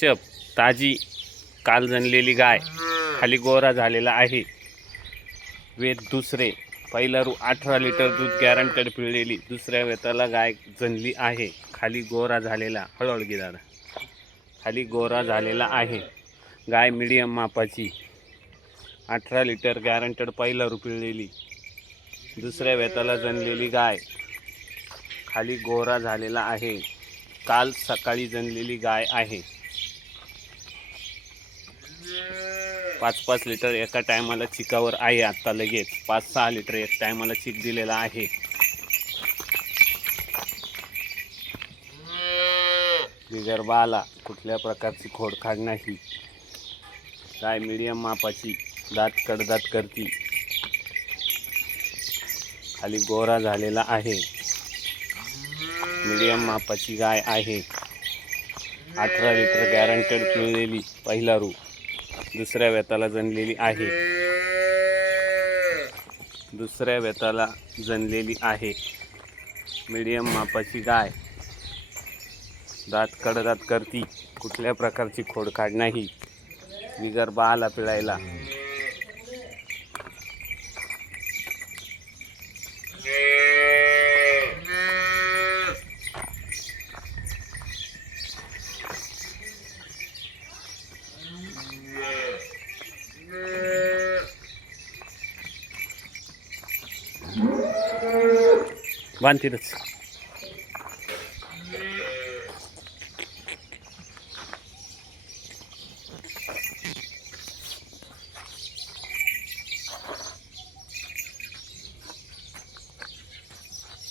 चपचप ताजी काल जनलेली गाय, खाली गोरा झालेला आहे। वेद दुसरे, पहिला रू 18 लिटर दूध गॅरंटेड पिळलेली, दुसऱ्या वेताला गाय जनली आहे। खाली गोरा झालेला, हळूहळू घे दादा, खाली गोरा झालेला आहे। गाय मीडियम मापाची, 18 लिटर गॅरंटेड पहिला रू पिळलेली, दुसऱ्या वेताला जनलेली गाय, खाली गोरा झालेला आहे। काल सकाळी जनलेली गाय आहे। 5-5 लिटर एका टायमाला चिकावर आहे। आत्ता लगेच 5-6 लिटर एक टायमाला चिक दिलेला आहे। विदर्भाला कुठल्या प्रकारची खोडखाड नाही। गाय मीडियम मापाची, दात कडदात करती, खाली गोरा झालेला आहे। मीडियम मापाची गाय आहे। 18 लिटर गॅरंटेड पिळलेली, पहिला रू, दुसऱ्या वेताला जनलेली आहे। दुसऱ्या वेताला जनलेली आहे। मीडियम मापाची गाय, दात कडदात करती, कुठल्या प्रकारची खोडखाड नाही। विदर्भ आला पिळायला। बांध तिथंच।